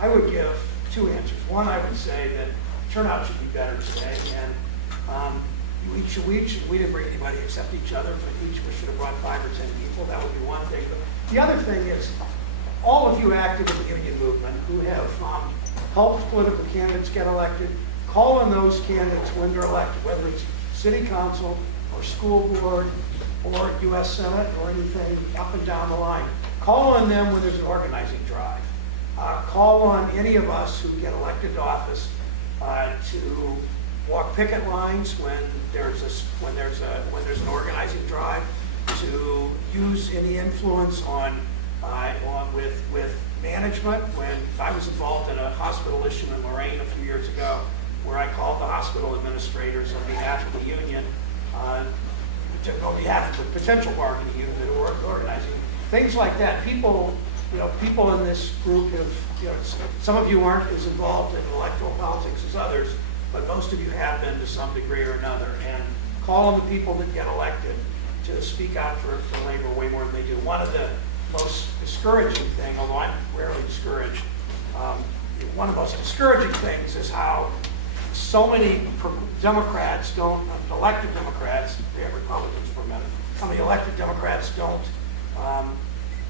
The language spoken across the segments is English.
I would give two answers. One, I would say that turnout should be better today, and we didn't bring anybody except each other, but we should have brought 5 or 10 people. That would be one thing. But the other thing is, all of you active in the union movement who have helped political candidates get elected, call on those candidates when they're elected, whether it's city council or school board or US Senate or anything up and down the line. Call on them when there's an organizing drive. Call on any of us who get elected to office to walk picket lines when there's an organizing drive, to use any influence with management. When I was involved in a hospital issue in Lorraine a few years ago, where I called the hospital administrators on behalf of the union, on behalf of the potential bargaining union that were organizing. Things like that. People in this group have, some of you aren't as involved in electoral politics as others, but most of you have been to some degree or another. And call on the people that get elected to speak out for labor way more than they do. One of the most discouraging things, although I'm rarely discouraged, one of the most discouraging things is how so many Democrats elected Democrats, they have Republicans for a minute, how many elected Democrats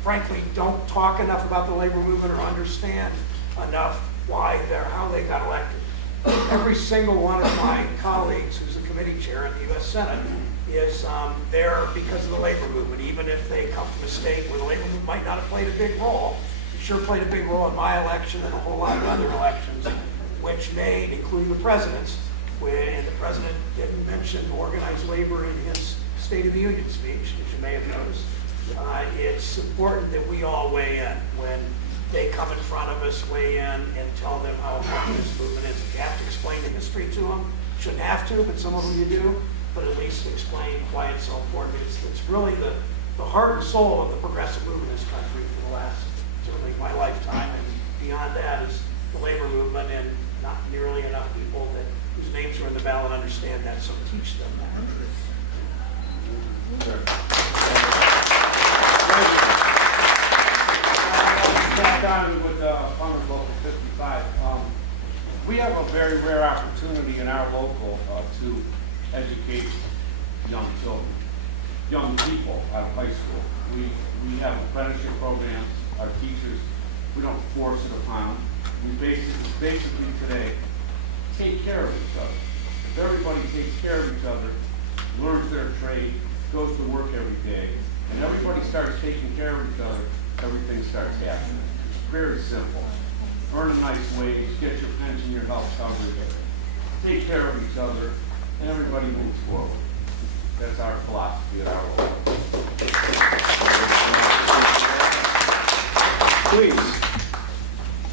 frankly, don't talk enough about the labor movement or understand enough how they got elected. Every single one of my colleagues who's a committee chair in the US Senate is there because of the labor movement, even if they come from a state where the labor movement might not have played a big role. It sure played a big role in my election and a whole lot of other elections, which made, including the president's, and the president didn't mention organized labor in his State of the Union speech, as you may have noticed. It's important that we all weigh in when they come in front of us, weigh in and tell them how important this movement is. If you have to explain the history to them, shouldn't have to, but some of them you do, but at least explain why it's so important. It's really the heart and soul of the progressive movement in this country for the last, certainly my lifetime, and beyond that is the labor movement, and not nearly enough people whose names are in the ballot understand that, so teach them that. Sure. Back on with Farmers Local 55. We have a very rare opportunity in our local to educate young children, young people out of high school. We have apprenticeship programs. Our teachers, we don't force it upon them. We basically today take care of each other. If everybody takes care of each other, learns their trade, goes to work every day, and everybody starts taking care of each other, everything starts happening. It's very simple. Earn a nice wage, get your pension, your health coverage, take care of each other, and everybody moves forward. That's our philosophy at our level. Please.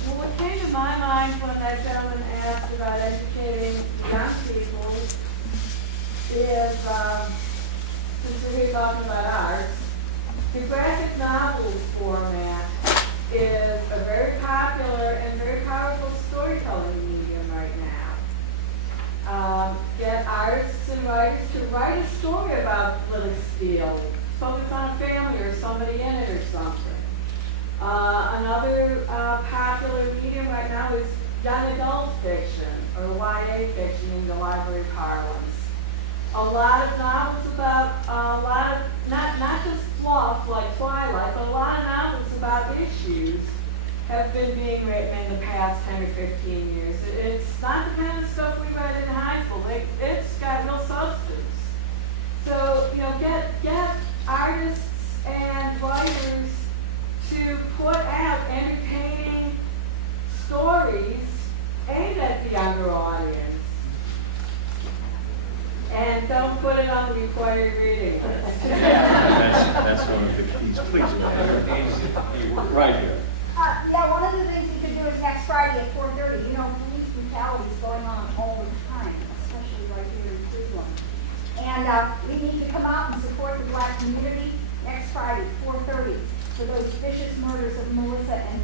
Well, what came to my mind when that gentleman asked about educating young people is, since we're here talking about arts, the graphic novel format is a very popular and very powerful storytelling medium right now. Get artists and writers to write a story about Lily Steele, focus on a family or somebody in it or something. Another popular medium right now is young adult fiction, or YA fiction in the library parlance. A lot of novels about, not just fluff like Twilight, but a lot of novels about issues have been being written in the past 10 or 15 years. It's not the kind of stuff we read in high school. It's got real substance. So, get artists and writers to put out entertaining stories aimed at the younger audience. And don't put it on the required reading list. That's one of the keys. Please, right here. Yeah, one of the things you could do is next Friday at 4:30. Police brutality is going on all the time, especially right here in Cleveland. And we need to come out and support the Black community next Friday, 4:30, for those vicious murders of Melissa and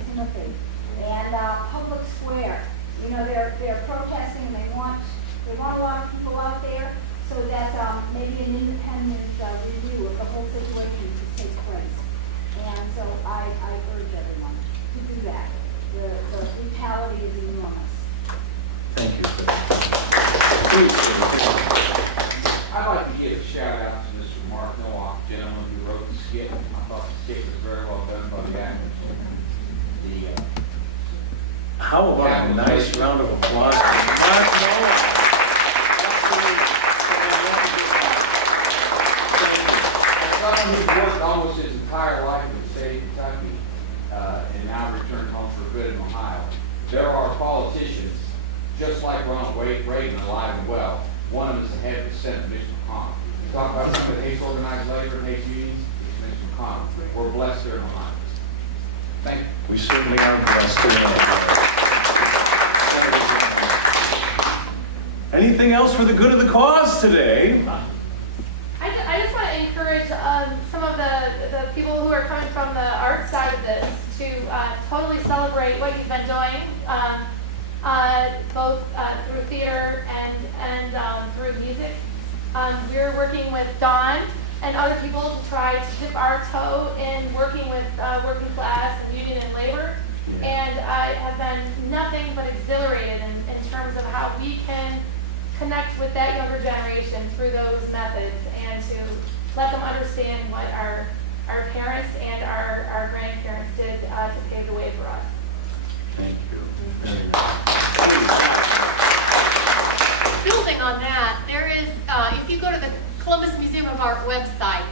How about a nice round of applause for Mark Noah? Someone who's worked almost his entire life in the state of Kentucky, and now returned home for good in Ohio. There are politicians, just like Ronald Reagan, alive and well. One of them is the head of the Senate, Mitch McConnell. You talk about someone that hates organized labor and hates unions, it's Mitch McConnell. We're blessed here in Ohio. Thank you. We certainly are blessed to know. Anything else for the good of the cause today? I just want to encourage some of the people who are coming from the art side of this to totally celebrate what you've been doing, both through theater and through music. We're working with Dawn and other people to try to dip our toe in working with working class and union and labor. And I have been nothing but exhilarated in terms of how we can connect with that younger generation through those methods and to let them understand what our parents and our grandparents did to pave the way for us. Thank you. Building on that, there is, if you go to the Columbus Museum of Art website,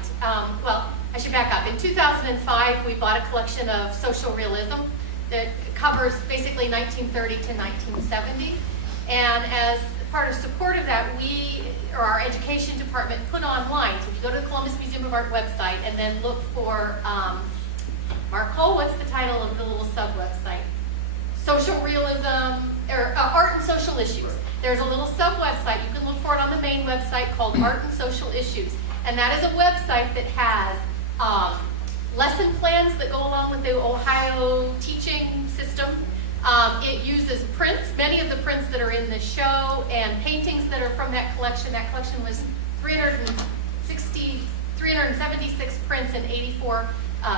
well, I should back up. In 2005, we bought a collection of social realism that covers basically 1930 to 1970. And as part of support of that, our education department put online, so if you go to the Columbus Museum of Art website and then look for, Mark Cole, what's the title of the little sub-website? Social realism, or art and social issues. There's a little sub-website, you can look for it on the main website called Art and Social Issues. And that is a website that has lesson plans that go along with the Ohio teaching system. It uses prints, many of the prints that are in the show, and paintings that are from that collection. That collection was 376 prints and 84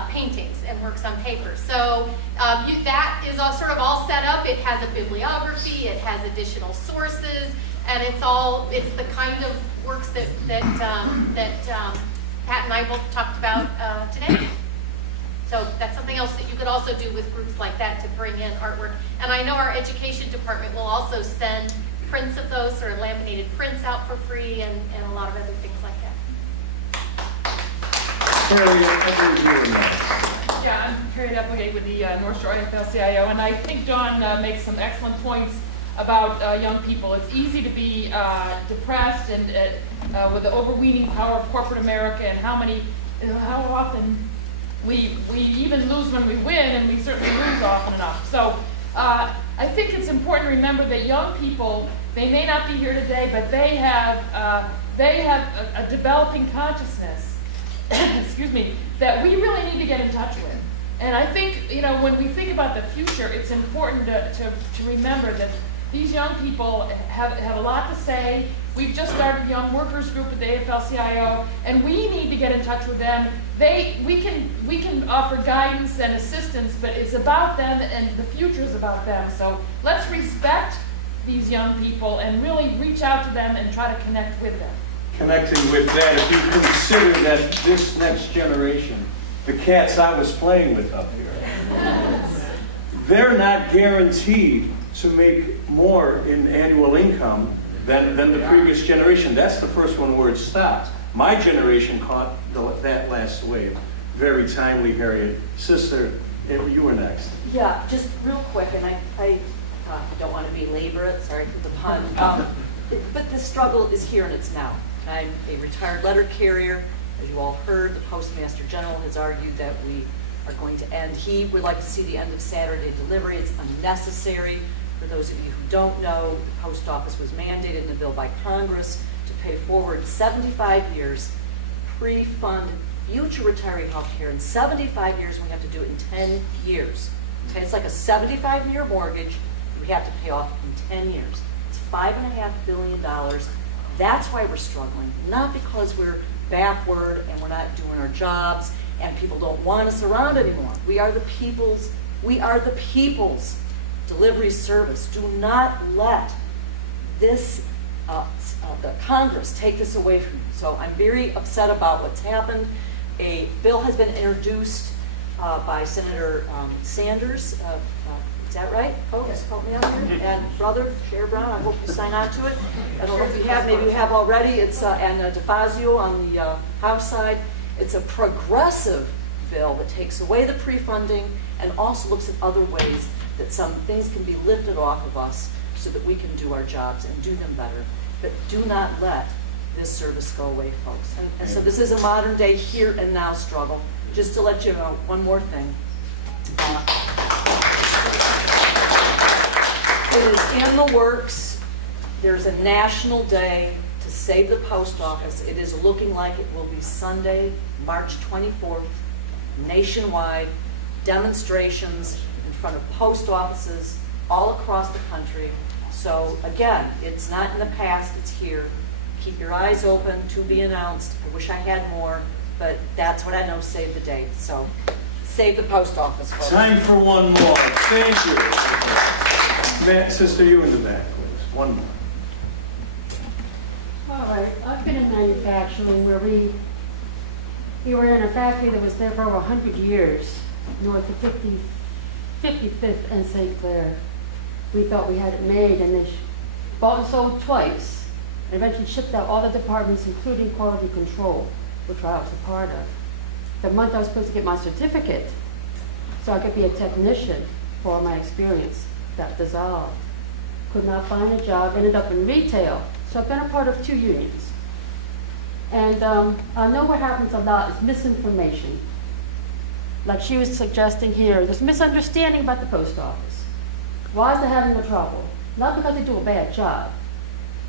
paintings and works on paper. So that is all sort of all set up. It has a bibliography, it has additional sources, and it's the kind of works that Pat and I both talked about today. So that's something else that you could also do with groups like that to bring in artwork. And I know our education department will also send prints of those, sort of laminated prints out for free and a lot of other things like that. Yeah, I'm Harriet Applegate with the North Shore AFL-CIO, and I think Dawn makes some excellent points about young people. It's easy to be depressed and with the overweening power of corporate America and how often we even lose when we win, and we certainly lose often enough. So I think it's important to remember that young people, they may not be here today, but they have a developing consciousness, excuse me, that we really need to get in touch with. And I think, when we think about the future, it's important to remember that these young people have a lot to say. We've just started a young workers group at the AFL-CIO, and we need to get in touch with them. We can offer guidance and assistance, but it's about them, and the future is about them. So let's respect these young people and really reach out to them and try to connect with them. Connecting with that, if you consider that this next generation, the cats I was playing with up here, they're not guaranteed to make more in annual income than the previous generation. That's the first one where it stopped. My generation caught that last wave. Very timely, Harriet. Sister, you were next. Yeah, just real quick, and I don't want to belabor it, sorry for the pun, but the struggle is here and it's now. I'm a retired letter carrier. As you all heard, the Postmaster General has argued that we are going to end. He would like to see the end of Saturday delivery. It's unnecessary. For those of you who don't know, the post office was mandated in a bill by Congress to pay forward 75 years, pre-fund future retiree health care. In 75 years, we have to do it in 10 years. Okay, it's like a 75-year mortgage we have to pay off in 10 years. It's $5.5 billion. That's why we're struggling, not because we're backward and we're not doing our jobs and people don't want us around anymore. We are the people's delivery service. Do not let this, the Congress take this away from you. So I'm very upset about what's happened. A bill has been introduced by Senator Sanders Is that right, folks? Help me out here. And brother, Sherrod Brown, I hope you sign on to it. I don't know if you have, maybe you have already. It's and DeFazio on the House side. It's a progressive bill that takes away the pre-funding and also looks at other ways that some things can be lifted off of us so that we can do our jobs and do them better. But do not let this service go away, folks. And so this is a modern day here and now struggle. Just to let you know, one more thing. It is in the works. There's a national day to save the post office. It is looking like it will be Sunday, March 24th, nationwide, demonstrations in front of post offices all across the country. So again, it's not in the past, it's here. Keep your eyes open, to be announced. I wish I had more, but that's what I know, save the date. So save the post office, folks. Time for one more. Thank you. Matt, sister, you in the back, please. One more. All right, I've been in manufacturing where we were in a factory that was there for over 100 years, north of 55th and St. Clair. We thought we had it made, and they bought and sold twice, and eventually shipped out all the departments, including quality control, which I was a part of. The month I was supposed to get my certificate, so I could be a technician for all my experience, that dissolved. Could not find a job, ended up in retail. So I've been a part of 2 unions. And I know what happens a lot is misinformation. Like she was suggesting here, there's misunderstanding about the post office. Why is they having the trouble? Not because they do a bad job,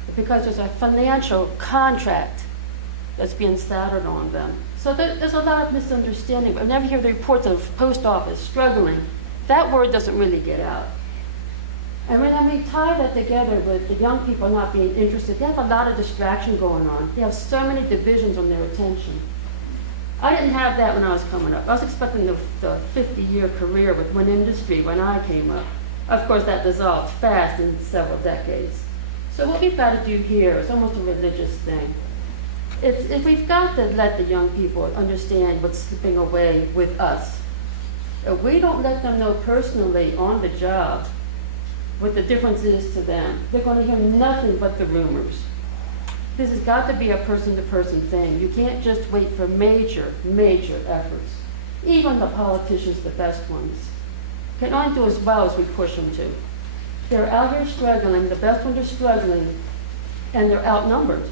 but because there's a financial contract that's being saddled on them. So there's a lot of misunderstanding. Whenever you hear the reports of post office struggling, that word doesn't really get out. And when we tie that together with the young people not being interested, they have a lot of distraction going on. They have so many divisions on their attention. I didn't have that when I was coming up. I was expecting the 50-year career with one industry when I came up. Of course, that dissolved fast in several decades. So what we've got to do here is almost a religious thing. We've got to let the young people understand what's slipping away with us. If we don't let them know personally on the job what the difference is to them, they're going to hear nothing but the rumors. This has got to be a person-to-person thing. You can't just wait for major, major efforts. Even the politicians, the best ones, can only do as well as we push them to. They're out here struggling, the best ones are struggling, and they're outnumbered.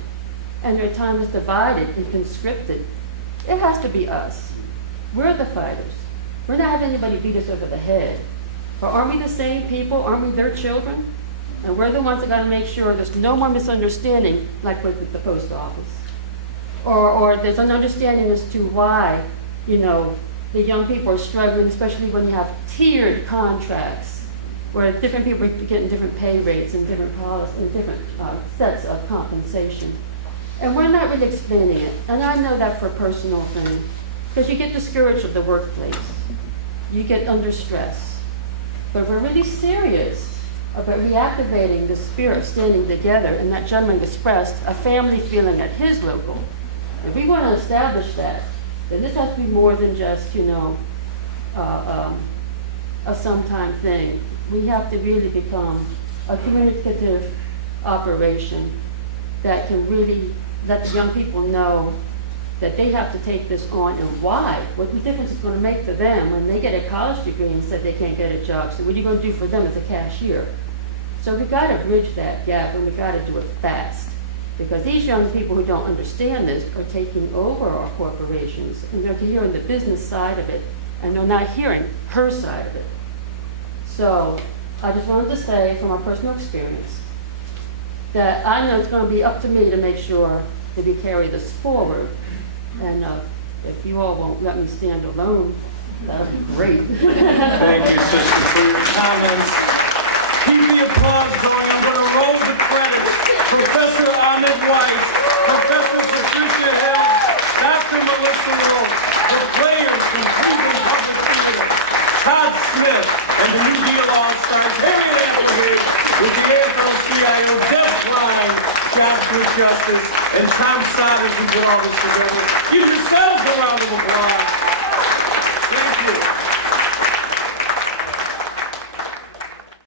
And their time is divided and conscripted. It has to be us. We're the fighters. We're not having anybody beat us over the head. But aren't we the same people? Aren't we their children? And we're the ones that got to make sure there's no more misunderstanding like with the post office. Or there's an understanding as to why, the young people are struggling, especially when you have tiered contracts where different people are getting different pay rates and different policies and different sets of compensation. And we're not really explaining it. And I know that for a personal thing, because you get discouraged of the workplace. You get under stress. But we're really serious about reactivating the spirit of standing together, and that gentleman expressed a family feeling at his local. If we want to establish that, then this has to be more than just, a sometime thing. We have to really become a communicative operation that can really let the young people know that they have to take this on and why, what the difference it's going to make to them when they get a college degree and said they can't get a job. So what are you going to do for them as a cashier? So we've got to bridge that gap, and we've got to do it fast. Because these young people who don't understand this are taking over our corporations, and they're hearing the business side of it, and they're not hearing her side of it. So I just wanted to say from our personal experience that I know it's going to be up to me to make sure that we carry this forward. And if you all won't let me stand alone, that would be great. Thank you, sister, for your comments. Keep the applause going. I'm going to roll the credits. Professor Ahmed White, Professor Patricia Hill, Dr. Melissa Wolf, the players from Cleveland Public Theater, Todd Smith, and the New Deal All-Stars, Harriet Applegate, with the AFL-CIO, Deb Klein, Jobs for Justice, and Tom Sodders, who put all this together. Give yourselves a round of applause.